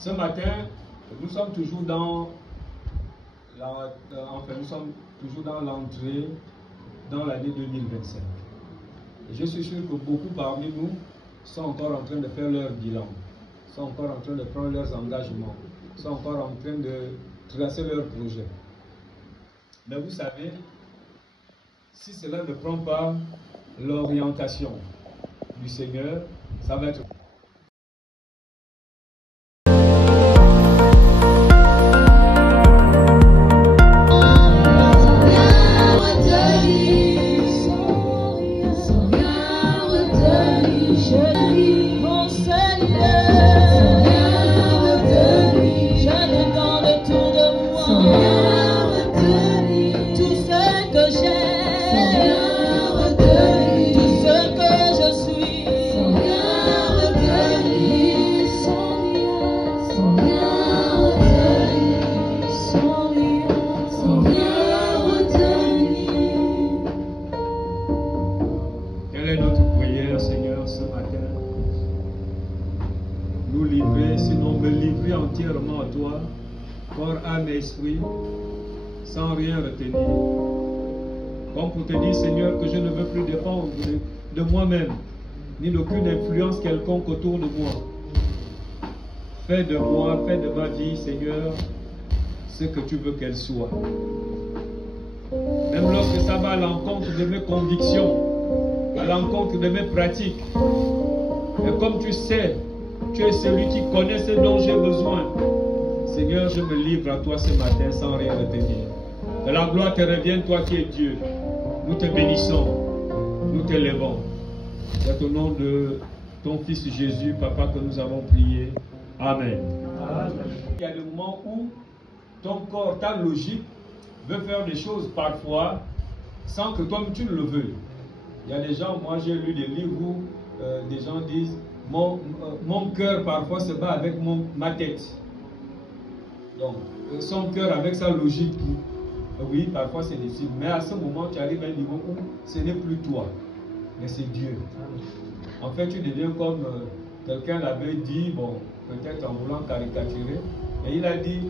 Ce matin, nous sommes toujours dans l'entrée dans l'année 2025. Et je suis sûr que beaucoup parmi nous sont encore en train de faire leur bilan, sont encore en train de prendre leurs engagements, sont encore en train de tracer leurs projets. Mais vous savez, si cela ne prend pas l'orientation du Seigneur, ça va être... entièrement à toi, corps, âme et esprit, sans rien retenir. Comme pour te dire, Seigneur, que je ne veux plus dépendre de moi-même, ni d'aucune influence quelconque autour de moi. Fais de moi, fais de ma vie, Seigneur, ce que tu veux qu'elle soit. Même lorsque ça va à l'encontre de mes convictions, à l'encontre de mes pratiques. Et comme tu sais, tu es celui qui connaît ce dont j'ai besoin. Seigneur, je me livre à toi ce matin sans rien retenir. Que la gloire te revienne, toi qui es Dieu. Nous te bénissons, nous t'élèvons. C'est au nom de ton Fils Jésus, Papa, que nous avons prié. Amen. Amen. Il y a des moments où ton corps, ta logique, veut faire des choses parfois sans que toi tu ne le veuilles. Il y a des gens, moi j'ai lu des livres où des gens disent mon cœur parfois se bat avec ma tête. Donc, son cœur avec sa logique, oui, parfois c'est difficile. Mais à ce moment, tu arrives à un niveau où ce n'est plus toi, mais c'est Dieu. En fait, tu deviens comme quelqu'un l'avait dit, bon, peut-être en voulant caricaturer, et il a dit,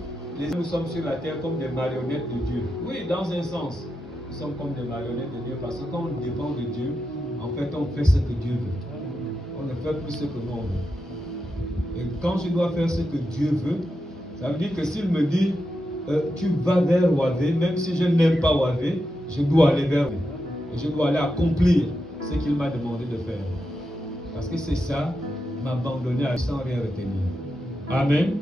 nous sommes sur la terre comme des marionnettes de Dieu. Oui, dans un sens, nous sommes comme des marionnettes de Dieu, parce que quand on dépend de Dieu, en fait, on fait ce que Dieu veut. On ne fait plus ce que nous on veut. Et quand je dois faire ce que Dieu veut, ça veut dire que s'il me dit tu vas vers Wavé, même si je n'aime pas Wavé, je dois aller vers lui. Et je dois aller accomplir ce qu'il m'a demandé de faire. Parce que c'est ça, m'abandonner sans rien retenir. Amen.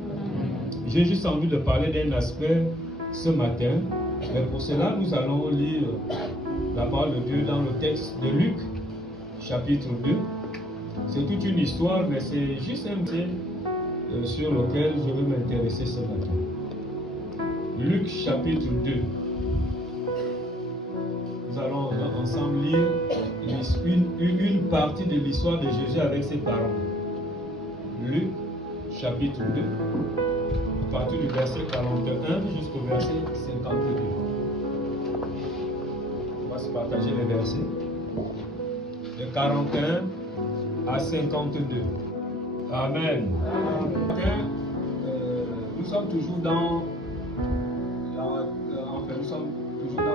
J'ai juste envie de parler d'un aspect ce matin. Et pour cela, nous allons lire la parole de Dieu dans le texte de Luc, chapitre 2. C'est toute une histoire, mais c'est juste un thème sur lequel je veux m'intéresser ce matin. Luc chapitre 2. Nous allons ensemble lire une partie de l'histoire de Jésus avec ses parents. Luc chapitre 2, à partir du verset 41 jusqu'au verset 52. On va se partager les versets. De 41 à 52. Amen. Nous sommes toujours dans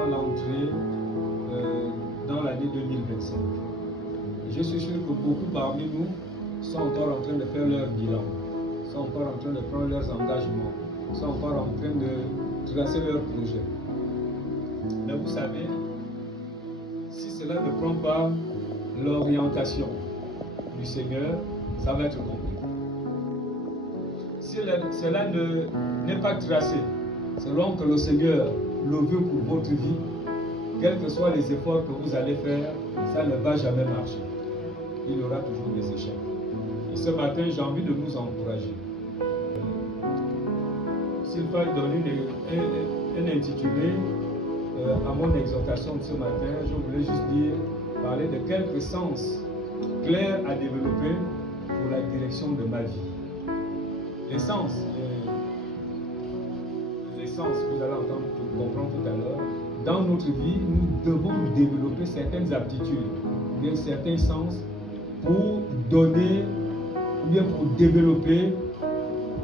l'entrée dans l'année 2025. Je suis sûr que beaucoup parmi nous sont encore en train de faire leur bilan, sont encore en train de prendre leurs engagements, sont encore en train de tracer leurs projets. Mais vous savez, si cela ne prend pas l'orientation du Seigneur, ça va être compliqué. Si cela n'est pas tracé selon que le Seigneur le veut pour votre vie, quels que soient les efforts que vous allez faire, ça ne va jamais marcher. Il y aura toujours des échecs. Et ce matin, j'ai envie de nous encourager. S'il fallait donner un intitulé à mon exhortation de ce matin, je voulais juste parler de quelques sens clairs à développer pour la direction de ma vie. L'essence, vous allez entendre, comprendre tout à l'heure, dans notre vie, nous devons développer certaines aptitudes, certains sens pour donner ou bien pour développer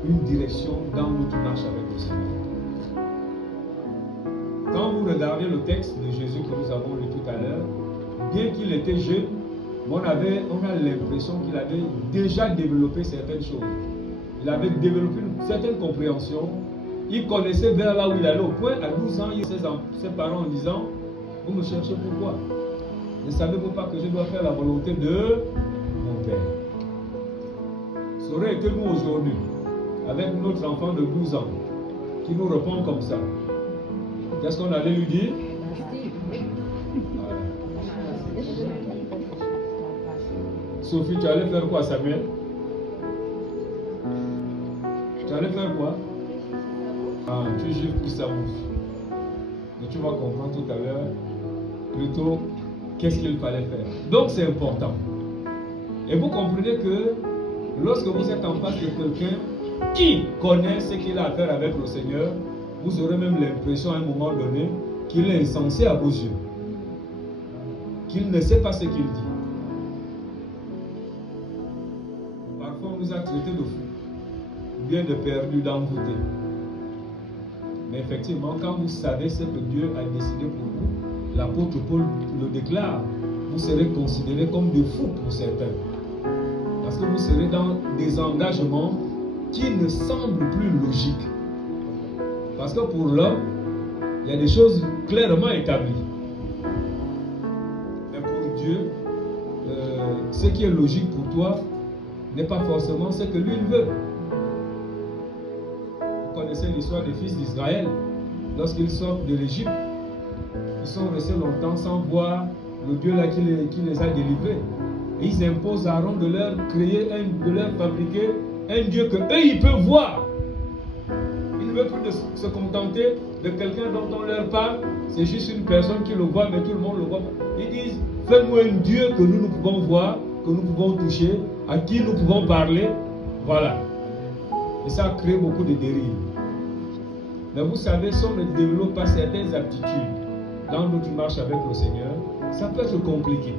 une direction dans notre marche avec le Seigneur. Quand vous regardez le texte de Jésus que nous avons lu tout à l'heure, bien qu'il était jeune, on a l'impression qu'il avait déjà développé certaines choses. Il avait développé une certaine compréhension. Il connaissait vers là où il allait. Au point, à 12 ans, il ses parents en disant, vous me cherchez pourquoi? Ne savez-vous pas que je dois faire la volonté de mon Père? Ça aurait été nous aujourd'hui, avec notre enfant de 12 ans, qui nous répond comme ça. Qu'est-ce qu'on allait lui dire? Sophie, tu allais faire quoi, Samuel? Tu allais faire quoi? Ah, tu es juif qui s'amuse. Mais tu vas comprendre tout à l'heure plutôt qu'est-ce qu'il fallait faire. Donc c'est important. Et vous comprenez que lorsque vous êtes en face de quelqu'un qui connaît ce qu'il a à faire avec le Seigneur, vous aurez même l'impression à un moment donné qu'il est insensé à vos yeux. Qu'il ne sait pas ce qu'il dit. Parfois on nous a traités de fous, bien de perdus, d'envoûtés. Mais effectivement, quand vous savez ce que Dieu a décidé pour vous, l'apôtre Paul le déclare, vous serez considérés comme des fous pour certains. Parce que vous serez dans des engagements qui ne semblent plus logiques. Parce que pour l'homme, il y a des choses clairement établies. Mais pour Dieu, ce qui est logique pour toi n'est pas forcément ce que lui il veut. Vous connaissez l'histoire des fils d'Israël. Lorsqu'ils sortent de l'Égypte, ils sont restés longtemps sans voir le Dieu là qui les a délivrés. Et ils imposent à Aaron de leur créer, de leur fabriquer un Dieu que eux ils peuvent voir. Ils ne veulent plus se contenter de quelqu'un dont on leur parle. C'est juste une personne qui le voit, mais tout le monde le voit. Ils disent, fais-nous un Dieu que nous pouvons voir, que nous pouvons toucher, à qui nous pouvons parler. Voilà. Et ça a créé beaucoup de dérives. Mais vous savez, si on ne développe pas certaines aptitudes dans notre marche avec le Seigneur, ça peut être compliqué.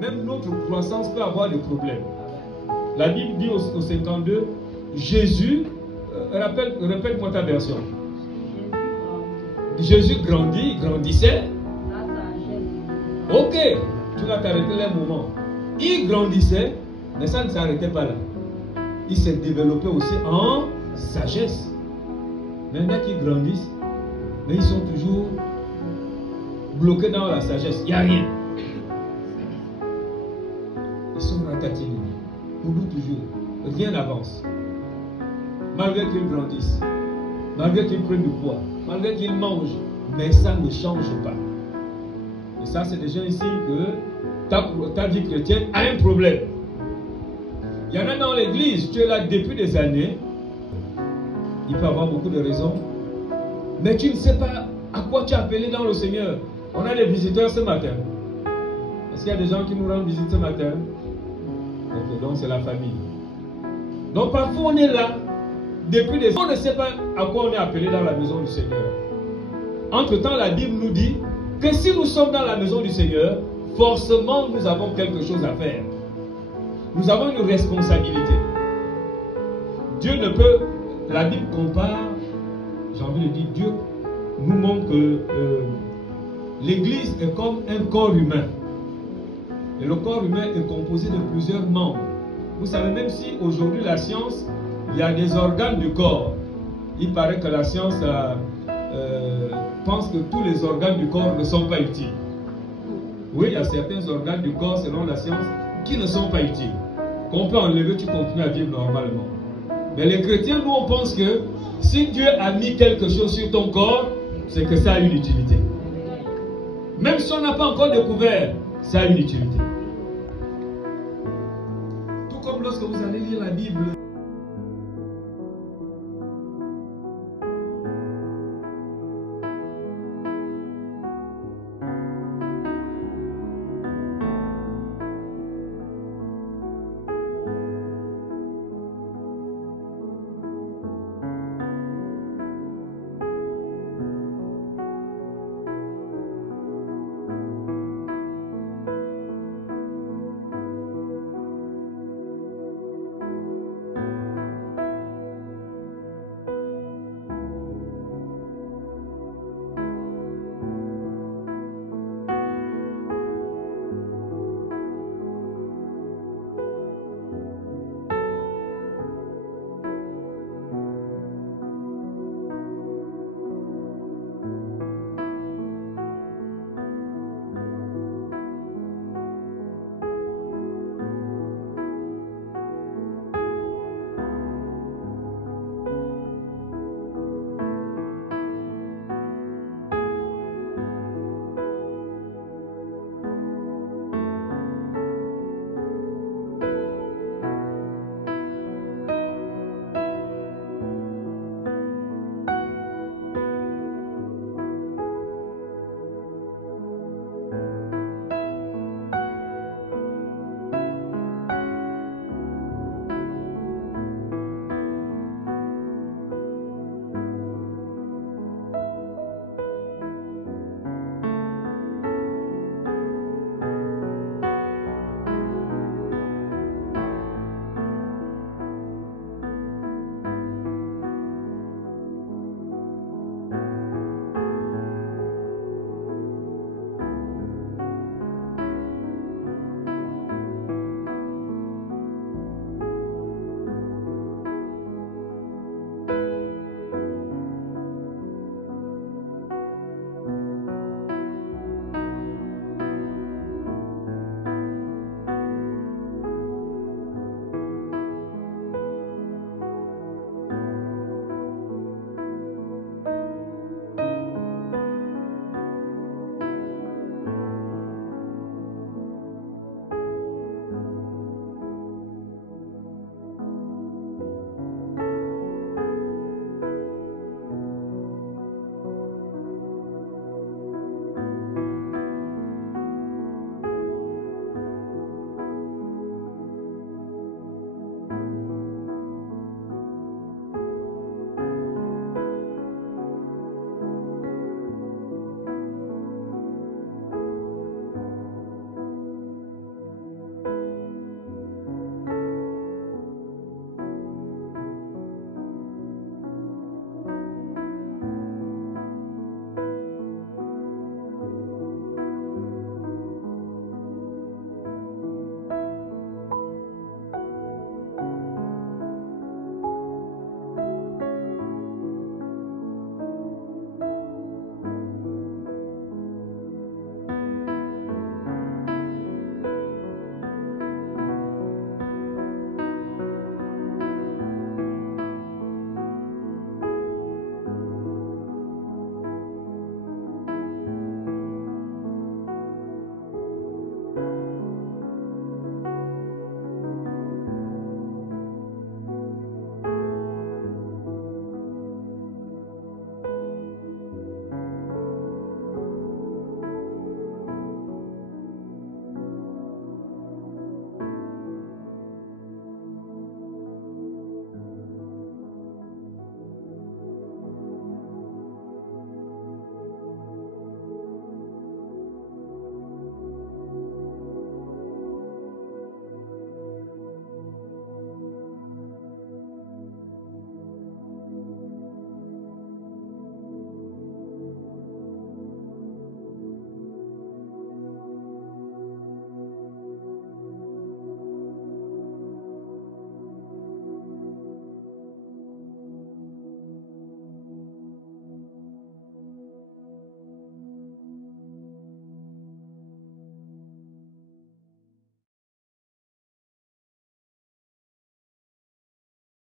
Même notre croissance peut avoir des problèmes. La Bible dit au 52, Jésus, répète-moi ta version. Jésus grandissait. Ok, tu vas t'arrêter là un moment. Il grandissait, mais ça ne s'arrêtait pas là. Il s'est développé aussi en sagesse. Maintenant qu'ils grandissent, mais ils sont toujours bloqués dans la sagesse. Il n'y a rien. Ils sont ratatinés. Pour nous toujours, rien n'avance. Malgré qu'ils grandissent, malgré qu'ils prennent du poids, malgré qu'ils mangent, mais ça ne change pas. Et ça, c'est déjà un signe que ta vie chrétienne a un problème. Il y en a dans l'église, tu es là depuis des années, il peut y avoir beaucoup de raisons, mais tu ne sais pas à quoi tu es appelé dans le Seigneur. On a des visiteurs ce matin. Est-ce qu'il y a des gens qui nous rendent visite ce matin? Ok, donc c'est la famille. Donc parfois on est là, depuis des années, on ne sait pas à quoi on est appelé dans la maison du Seigneur. Entre-temps, la Bible nous dit que si nous sommes dans la maison du Seigneur, forcément nous avons quelque chose à faire. Nous avons une responsabilité. Dieu ne peut... La Bible compare, j'ai envie de dire, Dieu nous montre que l'Église est comme un corps humain. Et le corps humain est composé de plusieurs membres. Vous savez, même si aujourd'hui la science, il y a des organes du corps. Il paraît que la science pense que tous les organes du corps ne sont pas utiles. Oui, il y a certains organes du corps, selon la science, qui ne sont pas utiles. Qu'on peut enlever, tu continues à vivre normalement. Mais les chrétiens, nous, on pense que si Dieu a mis quelque chose sur ton corps, c'est que ça a une utilité. Même si on n'a pas encore découvert, ça a une utilité. Tout comme lorsque vous allez lire la Bible,